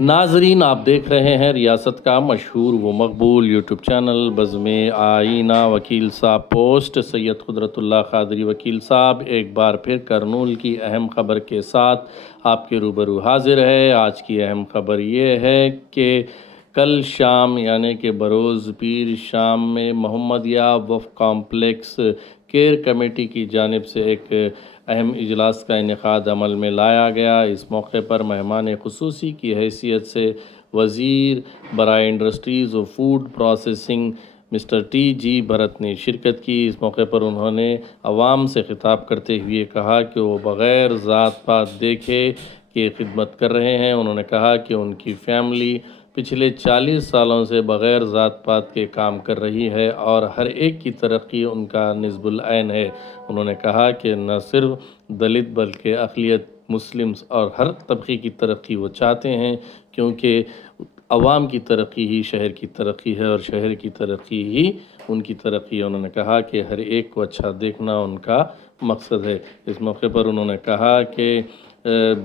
ناظرین، آپ دیکھ رہے ہیں ریاست کا مشہور و مقبول یوٹیوب چینل بزم آئینہ وکیل صاحب پوسٹ۔ سید قدرت اللہ قادری وکیل صاحب، ایک بار پھر کرنول کی اہم خبر کے ساتھ آپ کے روبرو حاضر ہے۔ آج کی اہم خبر یہ ہے کہ کل شام یعنی کہ بروز پیر شام میں محمد یا وف کامپلیکس کیئر کمیٹی کی جانب سے ایک اہم اجلاس کا انعقاد عمل میں لایا گیا۔ اس موقع پر مہمان خصوصی کی حیثیت سے وزیر برائے انڈسٹریز و فوڈ پروسیسنگ مسٹر ٹی جی بھرت نے شرکت کی۔ اس موقع پر انہوں نے عوام سے خطاب کرتے ہوئے کہا کہ وہ بغیر ذات پات دیکھے کہ خدمت کر رہے ہیں۔ انہوں نے کہا کہ ان کی فیملی پچھلے چالیس سالوں سے بغیر ذات پات کے کام کر رہی ہے اور ہر ایک کی ترقی ان کا نصب العین ہے۔ انہوں نے کہا کہ نہ صرف دلت بلکہ اقلیت مسلم اور ہر طبقے کی ترقی وہ چاہتے ہیں، کیونکہ عوام کی ترقی ہی شہر کی ترقی ہے اور شہر کی ترقی ہی ان کی ترقی ہے۔ انہوں نے کہا کہ ہر ایک کو اچھا دیکھنا ان کا مقصد ہے۔ اس موقع پر انہوں نے کہا کہ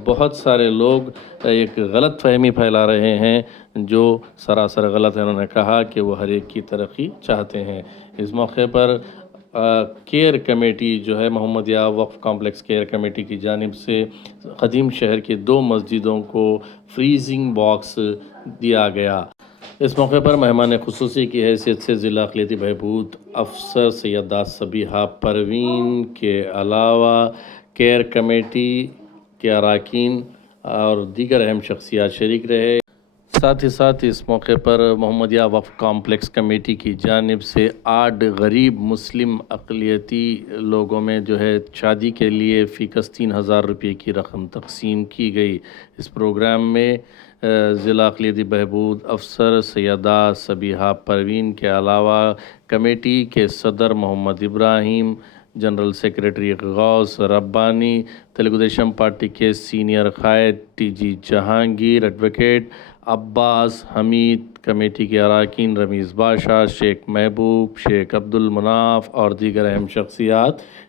بہت سارے لوگ ایک غلط فہمی پھیلا رہے ہیں جو سراسر غلط ہے۔ انہوں نے کہا کہ وہ ہر ایک کی ترقی چاہتے ہیں۔ اس موقع پر کیئر کمیٹی جو ہے، محمد یا وقف کمپلیکس کیئر کمیٹی کی جانب سے قدیم شہر کے دو مسجدوں کو فریزنگ باکس دیا گیا۔ اس موقع پر مہمان خصوصی کی حیثیت سے ضلع اقلیتی بہبود افسر سیدہ سبیحہ پروین کے علاوہ کیئر کمیٹی کے اراکین اور دیگر اہم شخصیات شریک رہے۔ ساتھ ہی ساتھ اس موقع پر محمدیہ وقف کامپلیکس کمیٹی کی جانب سے آٹھ غریب مسلم اقلیتی لوگوں میں جو ہے شادی کے لیے فیکس تین ہزار روپے کی رقم تقسیم کی گئی۔ اس پروگرام میں ضلع اقلیتی بہبود افسر سیدہ سبیحہ پروین کے علاوہ کمیٹی کے صدر محمد ابراہیم جنرل secretary غوث ربانی Rabbani Telugu Desam పార్టీకే senior قائد جی جہانگیر ایڈوکیٹ عباس حمید کمیٹی کے اراکین رمیز بادشاہ شیخ محبوب شیخ عبد المناف اور دیگر اہم شخصیات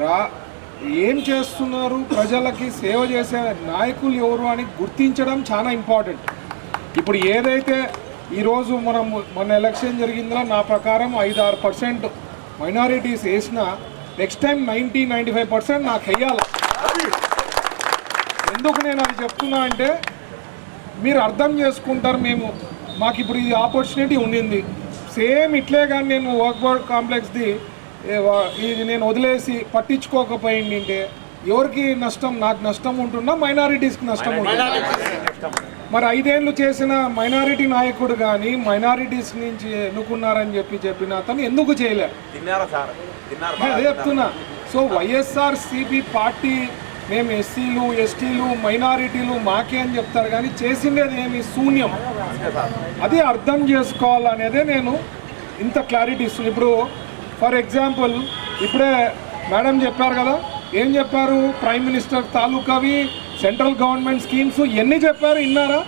రా ఏం చేస్తున్నారు? ప్రజలకి సేవ చేసే నాయకులు ఎవరు అని గుర్తించడం చాలా ఇంపార్టెంట్. ఇప్పుడు ఏదైతే ఈరోజు మనం మన ఎలక్షన్ జరిగిందో నా ప్రకారం ఐదు ఆరు పర్సెంట్ మైనారిటీస్ వేసినా next time ninety ninety five percent నాకు వెయ్యాలి. ఎందుకు నేను అది చెప్తున్నా అంటే మీరు అర్థం చేసుకుంటారు మేము. మాకు ఇప్పుడు ఇది ఆపర్చునిటీ ఉండింది. సేమ్ ఇట్లే కానీ నేను వర్క్ బోర్డ్ కాంప్లెక్స్ది ఇది నేను వదిలేసి పట్టించుకోకపోయిందంటే ఎవరికి నష్టం నాకు నష్టం ఉంటుందా? మైనారిటీస్కి నష్టం ఉంటుందా? మరి ఐదేళ్ళు చేసిన మైనారిటీ నాయకుడు కానీ మైనారిటీస్ నుంచి ఎన్నుకున్నారని చెప్పి చెప్పిన అతను ఎందుకు చేయలే? తిన్నారా సార్? తిన్నారు? నేను అదే చెప్తున్నా. సో వైఎస్ఆర్ సిపి పార్టీ మేము ఎస్సీలు ఎస్టీలు మైనారిటీలు మాకే అని చెప్తారు కానీ చేసిండేది ఏమి? శూన్యం. అది అర్థం చేసుకోవాలనేదే నేను ఇంత క్లారిటీ ఇస్తుంది ఇప్పుడు ఫర్ ఎగ్జాంపుల్ ఇప్పుడే మేడం చెప్పారు కదా ఏం చెప్పారు? ప్రైమ్ మినిస్టర్ తాలూకావి సెంట్రల్ గవర్నమెంట్ స్కీమ్స్ ఎన్ని చెప్పారు? విన్నారా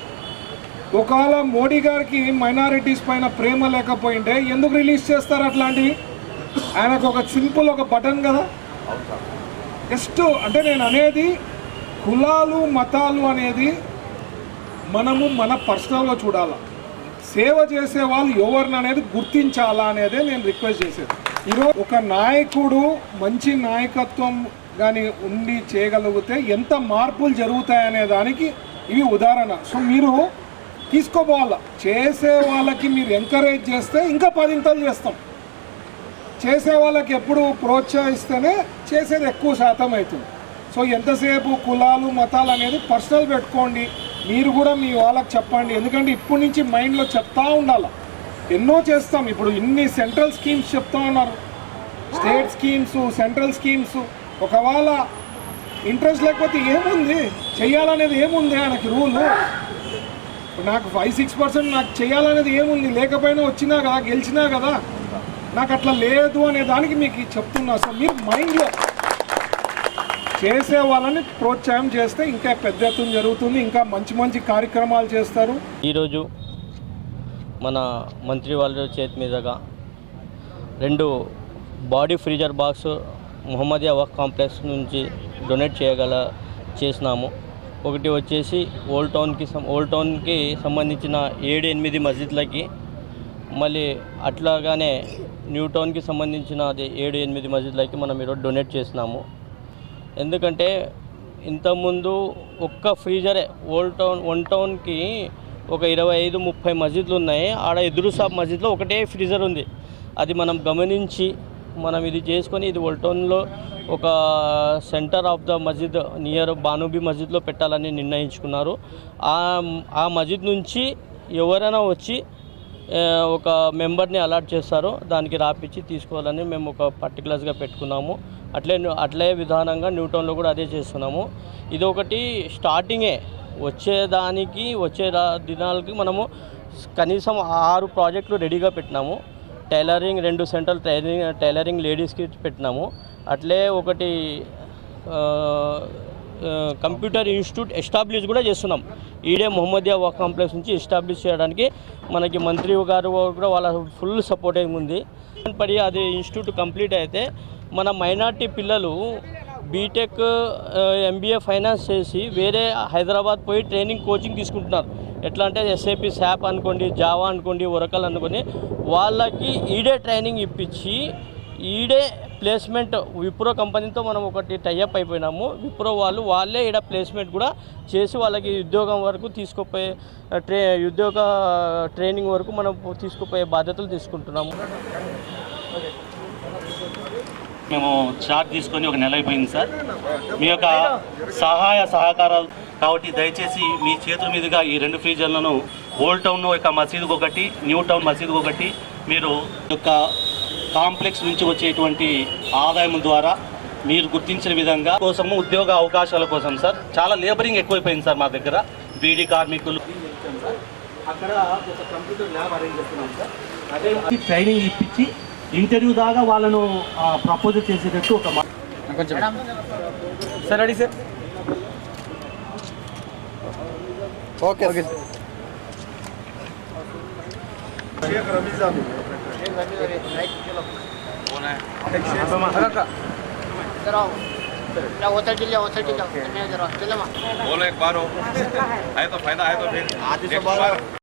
ఒకవేళ మోడీ గారికి మైనారిటీస్ పైన ప్రేమ లేకపోయింటే ఎందుకు రిలీజ్ చేస్తారు అట్లాంటివి? ఆయనకు ఒక సింపుల్ ఒక బటన్ కదా. జస్ట్ అంటే నేను అనేది కులాలు మతాలు అనేది మనము మన పర్సనల్గా చూడాలా. సేవ చేసే వాళ్ళు ఎవరిని అనేది గుర్తించాలా అనేదే నేను రిక్వెస్ట్ చేసేది. ఈరోజు ఒక నాయకుడు మంచి నాయకత్వం కానీ ఉండి చేయగలిగితే ఎంత మార్పులు జరుగుతాయనే దానికి ఇవి ఉదాహరణ. సో మీరు తీసుకోపోవాల చేసే వాళ్ళకి మీరు ఎంకరేజ్ చేస్తే ఇంకా పదింతలు చేస్తాం. చేసే వాళ్ళకి ఎప్పుడు ప్రోత్సహిస్తేనే చేసేది ఎక్కువ శాతం అవుతుంది. సో ఎంతసేపు కులాలు మతాలు అనేది పర్సనల్ పెట్టుకోండి. మీరు కూడా మీ వాళ్ళకి చెప్పండి. ఎందుకంటే ఇప్పటి నుంచి మైండ్లో చెప్తా ఉండాలి. ఎన్నో చేస్తాం. ఇప్పుడు ఇన్ని సెంట్రల్ స్కీమ్స్ చెప్తా ఉన్నారు. State schemes central schemes. ఒకవేళ ఇంట్రెస్ట్ లేకపోతే ఏముంది? చేయాలనేది ఏముంది ఆయనకి రూల్? నాకు ఫైవ్ సిక్స్ పర్సెంట్ నాకు చేయాలనేది ఏముంది? లేకపోయినా వచ్చినా కదా గెలిచినా కదా? నాకు అట్లా లేదు అనే దానికి మీకు చెప్తున్నా. సార్ మీరు మైండ్లో చేసే వాళ్ళని ప్రోత్సాహం చేస్తే ఇంకా పెద్ద ఎత్తున జరుగుతుంది. ఇంకా మంచి మంచి కార్యక్రమాలు చేస్తారు. ఈరోజు మన మంత్రి వాళ్ళ చేతి మీదుగా రెండు body freezer box Mohammadiya work complex నుంచి డొనేట్ చేయగల చేసినాము. ఒకటి వచ్చేసి ఓల్డ్ టౌన్కి ఓల్డ్ టౌన్కి సంబంధించిన ఏడు ఎనిమిది మస్జిద్లకి మళ్ళీ అట్లాగానే న్యూ టౌన్కి సంబంధించిన అది ఏడు ఎనిమిది మస్జిద్లకి మనం ఈరోజు డొనేట్ చేసినాము. ఎందుకంటే ఇంతకుముందు ఒక్క ఫ్రీజరే ఓల్డ్ టౌన్ వన్ టౌన్కి ఒక ఇరవై ఐదు ముప్పై మస్జిద్లు ఉన్నాయి. ఆడ ఎదురు సాబ్ మస్జిద్లో ఒకటే ఫ్రీజర్ ఉంది. అది మనం గమనించి మనం ఇది చేసుకొని ఇది ఒల్టోన్లో ఒక సెంటర్ ఆఫ్ ద మస్జిద్ నియర్ బానుబీ మస్జిద్లో పెట్టాలని నిర్ణయించుకున్నారు. ఆ ఆ మస్జిద్ నుంచి ఎవరైనా వచ్చి ఒక మెంబర్ని అలాట్ చేస్తారు దానికి రాపిచ్చి తీసుకోవాలని మేము ఒక పర్టికులర్స్గా పెట్టుకున్నాము. అట్లే అట్లే విధానంగా న్యూటౌన్లో కూడా అదే చేస్తున్నాము. ఇది ఒకటి స్టార్టింగే. వచ్చేదానికి వచ్చే దినాలకి మనము కనీసం ఆరు ప్రాజెక్టులు రెడీగా పెట్టినాము. టైలరింగ్ రెండు సెంట్రల్ టైలరింగ్ టైలరింగ్ లేడీస్కి పెట్టినాము. అట్లే ఒకటి కంప్యూటర్ ఇన్స్టిట్యూట్ ఎస్టాబ్లిష్ కూడా చేస్తున్నాం. ఈడే మొహమ్మదియా వర్క్ కాంప్లెక్స్ నుంచి ఎస్టాబ్లిష్ చేయడానికి మనకి మంత్రి గారు కూడా వాళ్ళ ఫుల్ సపోర్టింగ్ ఉంది. పడి అది ఇన్స్టిట్యూట్ కంప్లీట్ అయితే మన మైనార్టీ పిల్లలు బీటెక్ ఎంబీఏ ఫైనాన్స్ చేసి వేరే హైదరాబాద్ పోయి ట్రైనింగ్ కోచింగ్ తీసుకుంటున్నారు. ఎట్లా అంటే ఎస్ఏపి శాప్ అనుకోండి జావా అనుకోండి ఒరకల్ అనుకోండి వాళ్ళకి ఈడే ట్రైనింగ్ ఇప్పించి ఈడే ప్లేస్మెంట్ విప్రో కంపెనీతో మనం ఒకటి టైఅప్ అయిపోయినాము. విప్రో వాళ్ళు వాళ్ళే ఈడ ప్లేస్మెంట్ కూడా చేసి వాళ్ళకి ఉద్యోగం వరకు తీసుకుపోయే ట్రే ఉద్యోగ ట్రైనింగ్ వరకు మనం తీసుకుపోయే బాధ్యతలు తీసుకుంటున్నాము. మేము చార్జ్ తీసుకొని ఒక నెల అయిపోయింది సార్. మీ యొక్క సహాయ సహకారాలు కాబట్టి దయచేసి మీ చేతుల మీదుగా ఈ రెండు ఫ్రీజర్లను ఓల్డ్ టౌన్ యొక్క మసీదుకు ఒకటి న్యూ టౌన్ మసీదుకు ఒకటి మీరు యొక్క కాంప్లెక్స్ నుంచి వచ్చేటువంటి ఆదాయం ద్వారా మీరు గుర్తించిన విధంగా కోసము ఉద్యోగ అవకాశాల కోసం సార్. చాలా లేబరింగ్ ఎక్కువైపోయింది సార్ మా దగ్గర. బీడీ కార్మికులు అక్కడ ఒక కంప్యూటర్ ల్యాబ్ అరేంజ్ చేస్తున్నాం సార్. అదే ట్రైనింగ్ ఇప్పించి ఇంటర్వ్యూ దాకా వాళ్ళను ప్రపోజల్ చేసేటట్టు ఒక మా- సార్ రెడీ సార్ इधर आओ या उधर चल जाओ उधर चल जाओ चलने जरा चलो माँ बोलो एक बार हो है तो फायदा है तो फिर आज